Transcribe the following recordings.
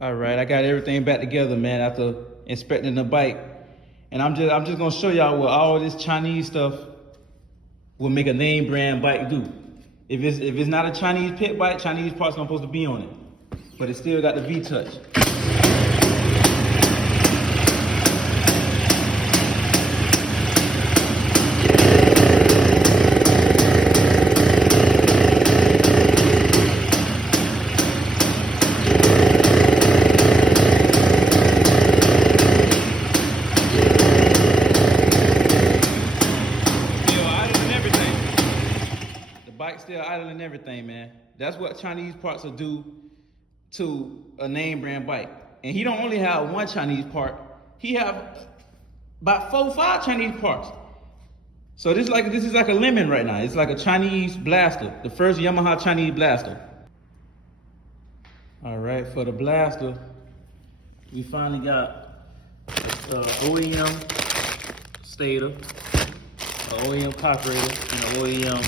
All right, I got everything back together, man, after inspecting the bike. And I'm just gonna show y'all what all this Chinese stuff will make a name brand bike do. If it's not a Chinese pit bike, Chinese parts not supposed to be on it. But it still got the V-touch. Bike still idle and everything, man. That's what Chinese parts will do to a name brand bike. And he don't only have one Chinese part, he have about 4-5 Chinese parts. So this is like a lemon right now. It's like a Chinese Blaster, the first Yamaha Chinese Blaster. All right, for the Blaster, we finally got OEM stator, an OEM carburetor, and an OEM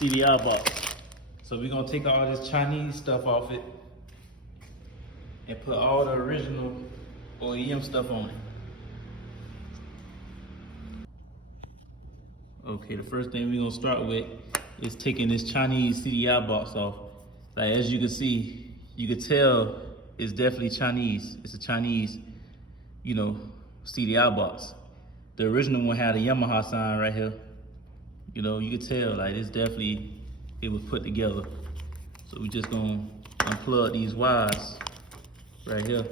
CDI box. So we're gonna take all this Chinese stuff off it and put all the original OEM stuff on it. Okay, the first thing we're gonna start with is taking this Chinese CDI box off. Like, as you can see, you can tell it's definitely Chinese. It's a Chinese, CDI box. The original one had a Yamaha sign right here. You can tell, like, it was put together. So we just gonna unplug these wires right here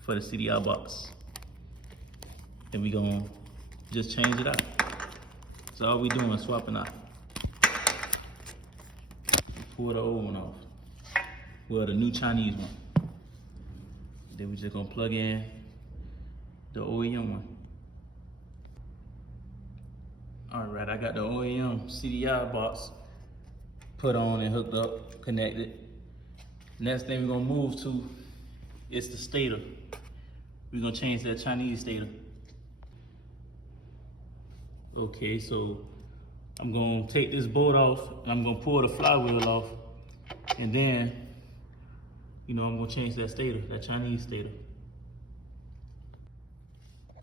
for the CDI box. And we gonna just change it out. So all we doing is swapping out. Pull the old one off. Well, the new Chinese one. Then we just gonna plug in the OEM one. All right, I got the OEM CDI box put on and hooked up, connected. Next thing we're gonna move to is the stator. We're gonna change that Chinese stator. Okay, so I'm gonna take this bolt off, and I'm gonna pull the flywheel off, and then, I'm gonna change that stator, that Chinese stator.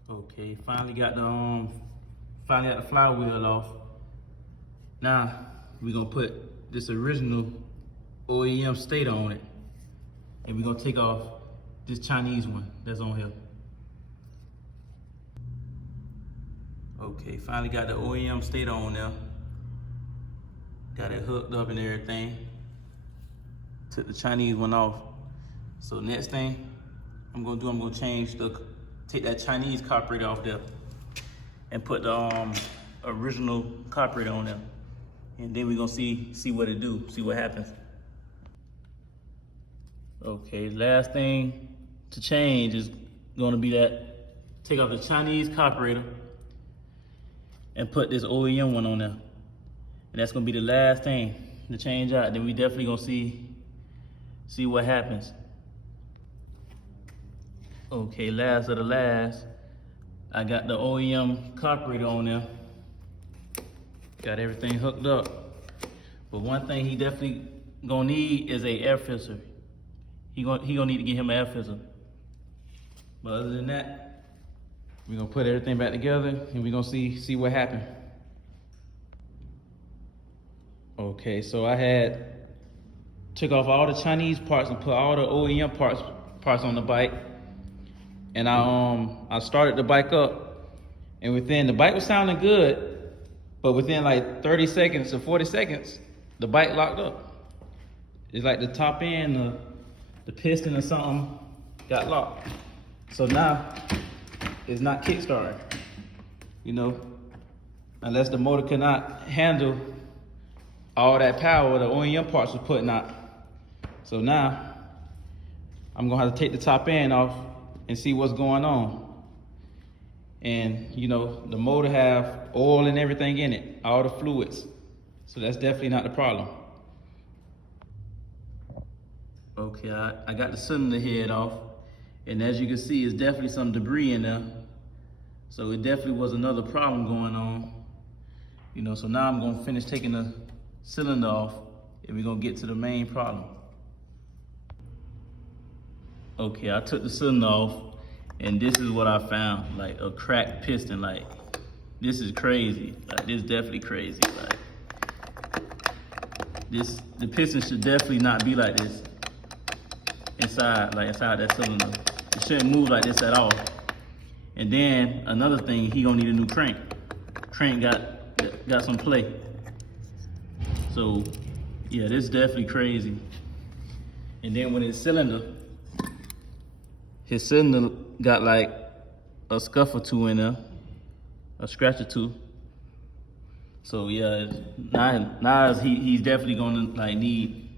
Okay, finally got the flywheel off. Now, we're gonna put this original OEM stator on it, and we're gonna take off this Chinese one that's on here. Okay, finally got the OEM stator on there. Got it hooked up and everything. Took the Chinese one off. So next thing I'm gonna take that Chinese carburetor off there and put the original carburetor on there. And then we're gonna see what it do, see what happens. Okay, last thing to change is gonna be take off the Chinese carburetor and put this OEM one on there. And that's gonna be the last thing to change out. Then we definitely gonna see what happens. Okay, last of the last, I got the OEM carburetor on there. Got everything hooked up. But one thing he definitely gonna need is a air filter. He gonna need to get him an air filter. But other than that, we're gonna put everything back together and we're gonna see what happened. Okay, so I took off all the Chinese parts and put all the OEM parts on the bike. And I started the bike up, and the bike was sounding good, but within like 30 seconds or 40 seconds, the bike locked up. It's like the top end, the piston or something got locked. So now it's not kickstarting, unless the motor cannot handle all that power the OEM parts was putting out. So now I'm gonna have to take the top end off and see what's going on. And the motor have oil and everything in it, all the fluids. So that's definitely not the problem. Okay, I got the cylinder head off, and as you can see, it's definitely some debris in there. So it definitely was another problem going on. So now I'm gonna finish taking the cylinder off, and we're gonna get to the main problem. Okay, I took the cylinder off, and this is what I found, like a cracked piston. Like, this is crazy. Like, this is definitely crazy. Like, the piston should definitely not be like this inside that cylinder. It shouldn't move like this at all. And then another thing, he gonna need a new crank. Crank got some play. So yeah, this is definitely crazy. And then when his cylinder got like a scuff or two in there, a scratch or two. So yeah, now he's definitely gonna like need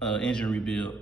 engine rebuild.